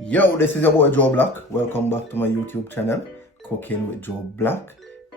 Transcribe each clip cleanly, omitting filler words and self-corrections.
Yo, this is your boy JoeBlack. Welcome back to my YouTube channel, Cooking with JoeBlack.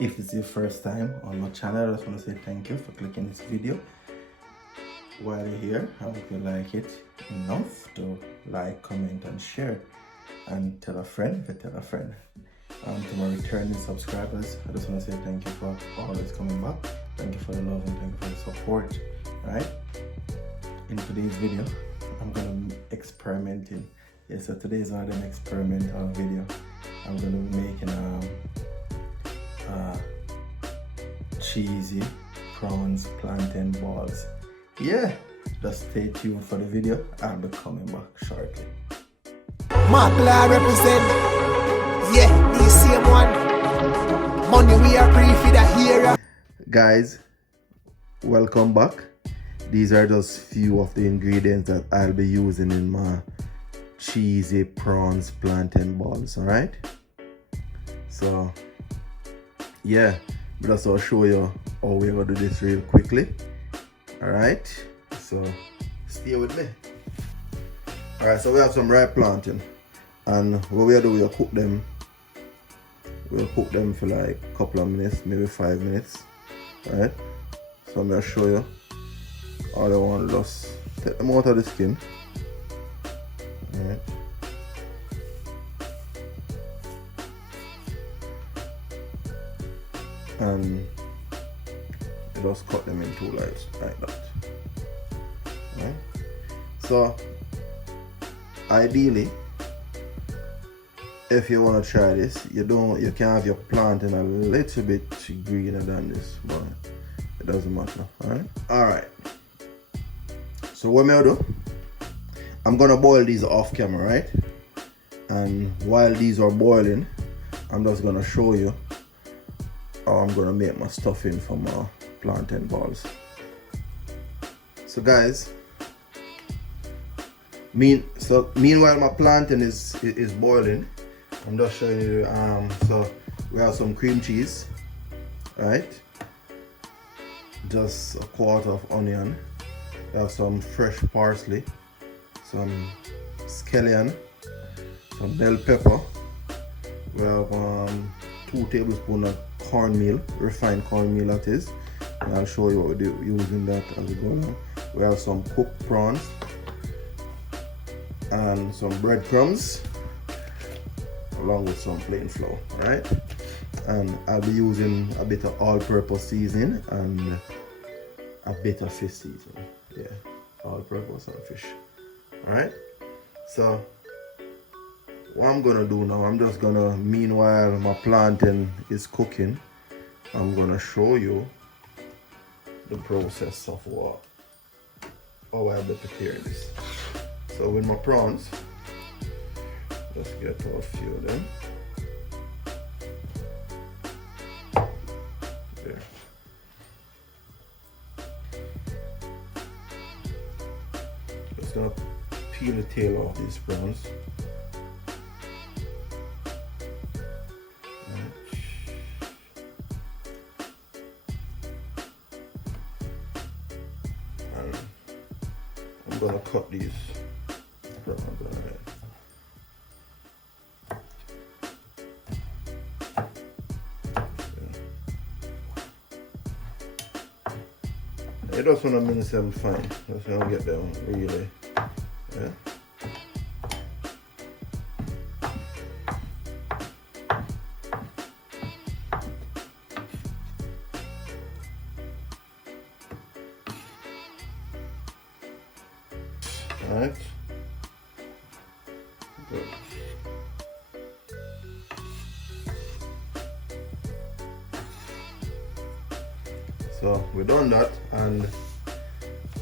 If it's your first time on my channel, I just want to say thank you for clicking this video. While you're here, I hope you like it enough to like, comment, and share. And tell a friend if you tell a friend. To my returning subscribers, I just want to say thank you for always coming back. Thank you for the love and thank you for the support. Right? In today's video, I'm gonna be experimenting. Yeah, so today's not an experimental video. I'm gonna be making cheesy prawns plantain balls. Yeah, just stay tuned for the video. I'll be coming back shortly. Markla represent, yeah, the same one. Money we are free for the hero. Guys, welcome back. These are just few of the ingredients that I'll be using in my cheesy prawns plantain balls. All right, so yeah, just I'll show you how we're gonna do this real quickly. All right, so stay with me. All right, so we have some ripe plantain, and what we'll do, we'll cook them for like a couple of minutes, maybe 5 minutes. All right, so I'm gonna show you. All I want to just take them out of the skin. Alright. And you just cut them in two lines like that. Alright. So ideally, if you want to try this, you can have your plantain a little bit greener than this, but it doesn't matter. Alright. So what I'm gonna do, I'm gonna boil these off camera, right? And while these are boiling, I'm just gonna show you how I'm gonna make my stuffing for my plantain balls. So guys, meanwhile my plantain is boiling, I'm just showing you. So we have some cream cheese, right? Just a quarter of onion. We have some fresh parsley, some scallion, some bell pepper. We have 2 tablespoons of cornmeal, refined cornmeal that is. And I'll show you what we do using that as we go along. We have some cooked prawns and some breadcrumbs, along with some plain flour, right? And I'll be using a bit of all-purpose seasoning and a bit of fish seasoning. Yeah, all-purpose and fish. Alright, so what I'm gonna do now, I'm just gonna, meanwhile my plantain is cooking, I'm gonna show you the process of how I'll be preparing this. So with my prawns, let's get to a few of them. There. Just gonna peel the tail off these prawns. And I'm gonna cut these prawns. You just want to mince them fine. Just want to get them really. Yeah. Alright. Good. So we've done that, and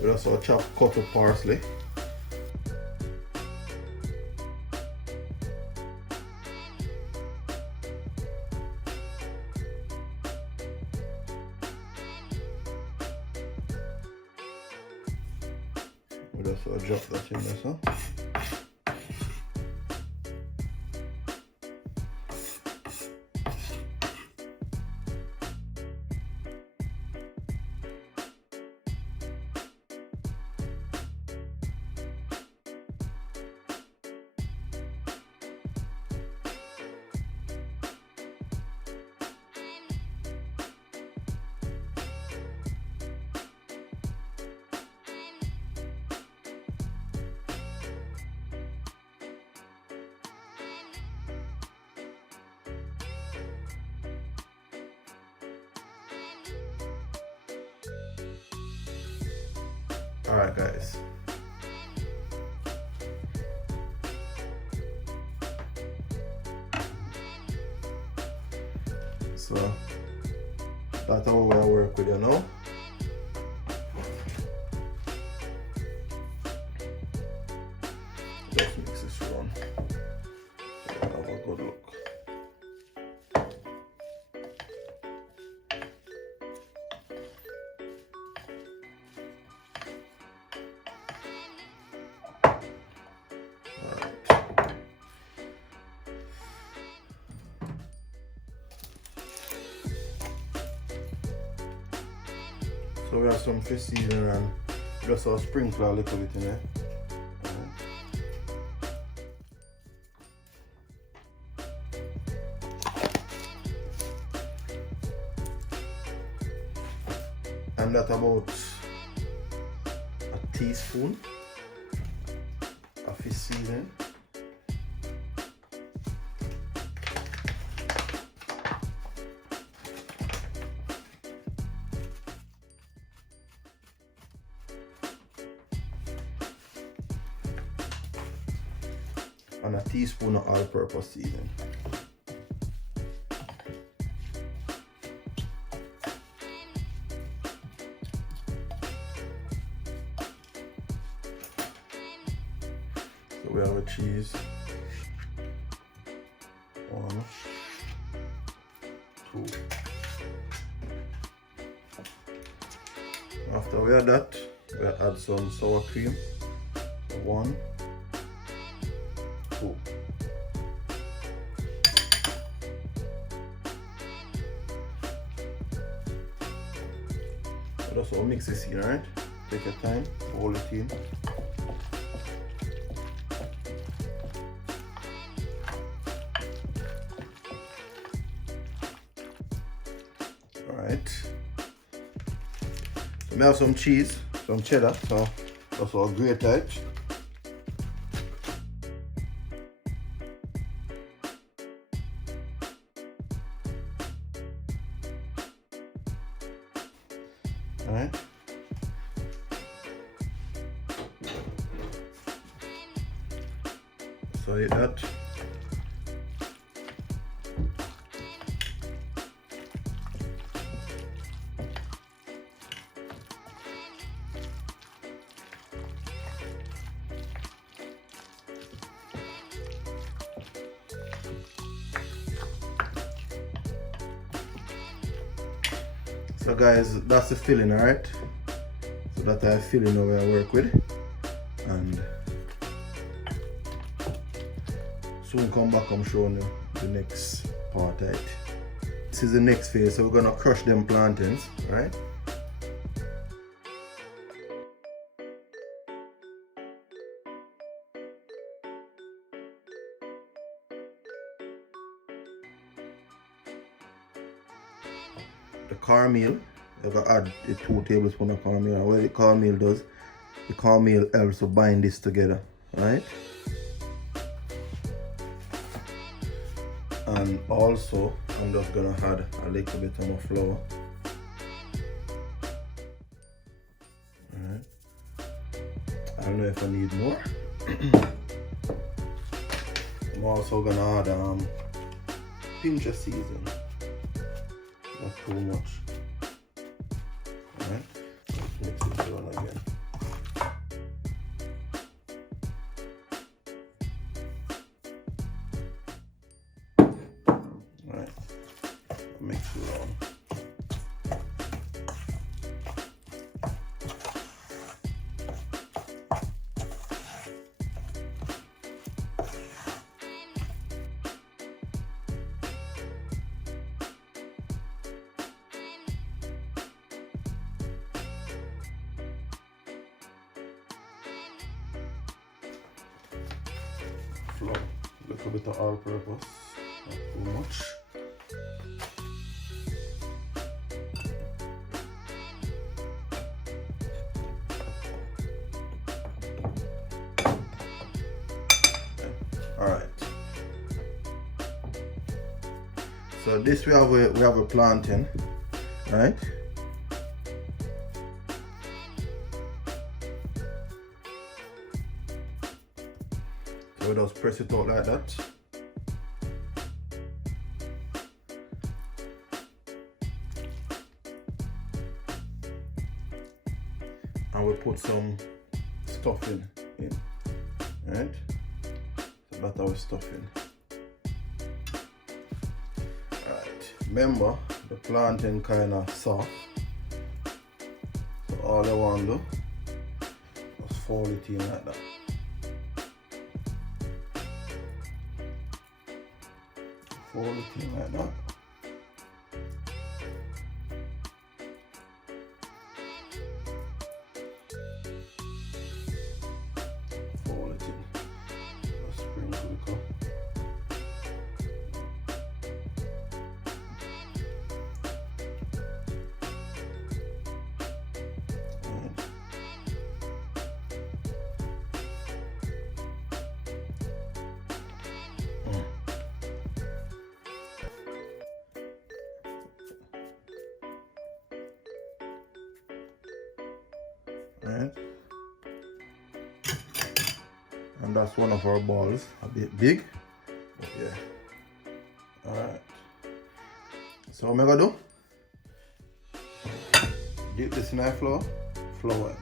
we also chop cut of parsley. We also drop that in there, so. Alright guys. So that's how I work with you now. Just mix this around. So have a good look. So we have some fish seasoning and just a sprinkle a little bit in there. And that's about a teaspoon of fish seasoning. And a teaspoon of all-purpose seasoning. So we have a cheese. 1, 2. After we add that, we'll add some sour cream. So 1, 2. Just all mix this in, right? Take your time, hold it in. Alright. So we have some cheese, some cheddar, so that's all grate it. Alright. So eat that. So guys, that's the filling, alright? So that's the filling that I work with. And soon come back, I'm showing you the next part, right? This is the next phase, so we're gonna crush them plantains, right? The cornmeal, you're gonna add the 2 tablespoons of cornmeal. And what the cornmeal does, the cornmeal helps to bind this together, right? And also, I'm just gonna add a little bit of my flour. Alright. I don't know if I need more. I'm also gonna add a pinch of seasoning. Not too much. Alright, let's mix it around again. Alright, mix it around. Flour, a little bit of all-purpose, not too much. All right. So this we have a plantain, right? So we just press it out like that. And we put some stuffing in, right? So that's our stuffing. Alright, remember the plantain kind of soft. So all I want to do is fold it in like that. Fold it in like that. Fold it in. Just sprinkle the cup. Right. And that's one of our balls, a bit big, but yeah. Alright. So what I'm gonna do? Dip this in flour, flour.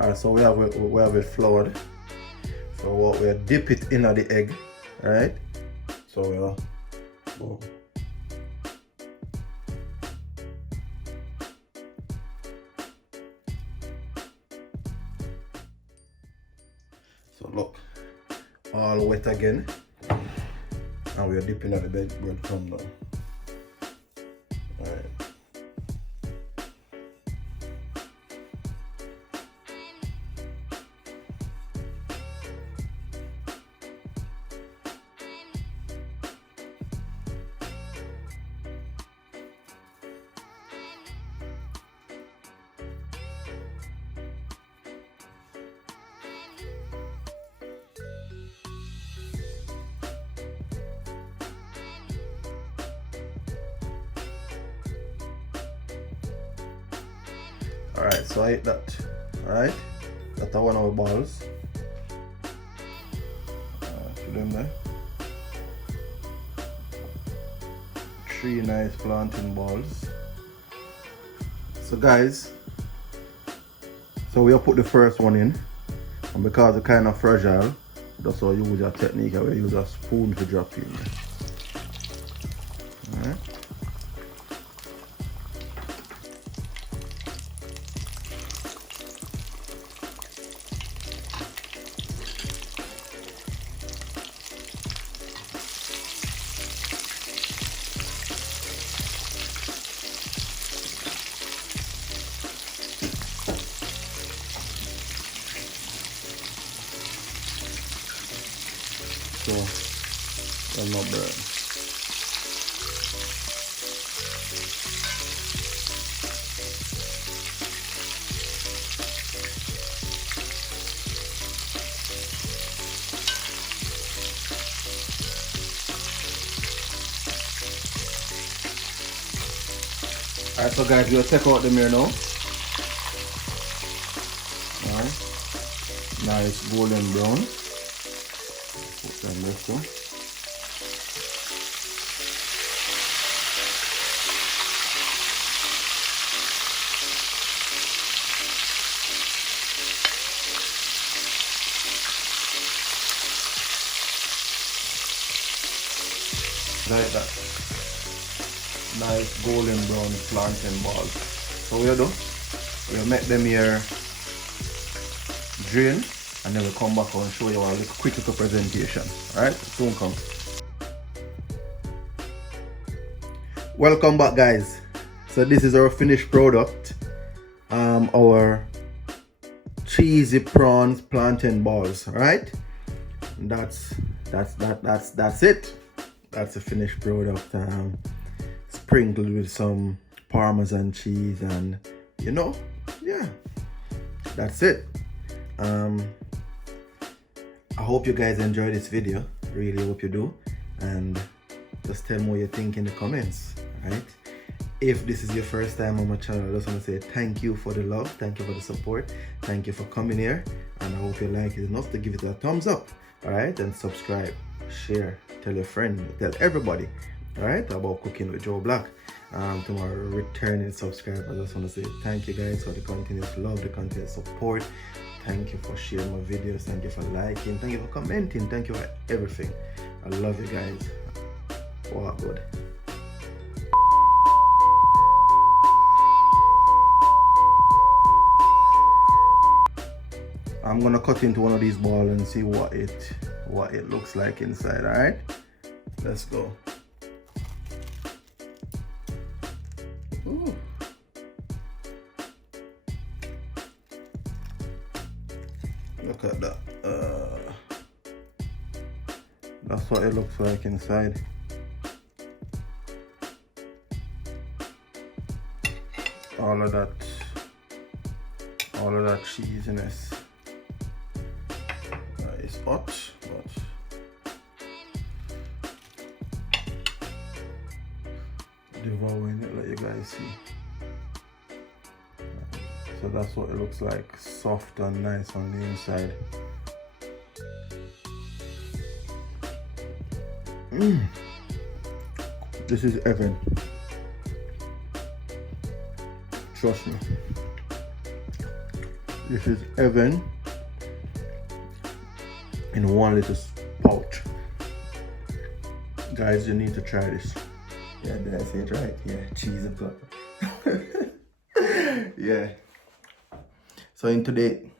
Alright, so we have it floured. So what we dip it in the egg, right? So we boom. So look, all wet again, and we are dipping at the breadcrumb down. Alright. Alright, so I ate that. Alright, that's one of our balls. Put them there. 3 nice plantain balls. So guys, so we'll put the first one in, and because it's kind of fragile, that's how you use a technique. I will use a spoon to drop in. Alright. So, I'm not burn. Alright, so guys, we'll take out them here now. Alright. Nice golden brown. Put them there too. Like that. Nice golden brown plantain balls. So we'll do, we'll make them here drain, and then we'll come back and show you a little quick little presentation. Alright, soon come. Welcome back guys. So this is our finished product. Our cheesy prawns plantain balls. Alright? That's it. That's the finished product. Sprinkled with some Parmesan cheese, and you know, yeah, that's it. I hope you guys enjoyed this video, Really hope you do. And just tell me what you think in the comments, right? If this is your first time on my channel, I just want to say thank you for the love, thank you for the support, thank you for coming here, and I hope you like it enough to give it a thumbs up, alright? And subscribe, share, tell your friend, tell everybody, alright, about cooking with JoeBlack. To my returning subscribers, I just want to say thank you guys for the continuous love, the continuous support. Thank you for sharing my videos, thank you for liking, thank you for commenting, thank you for everything. I love you guys. Wow, good. I'm gonna cut into one of these balls and see what it looks like inside. All right, let's go. Ooh. Look at that. That's what it looks like inside. All of that cheesiness. It's hot, but devouring it, let you guys see. So that's what it looks like, soft and nice on the inside. This is heaven. Trust me. This is heaven in one little pouch. Guys, you need to try this. Yeah, did I say it right? Yeah, cheese and pepper. Yeah. So in today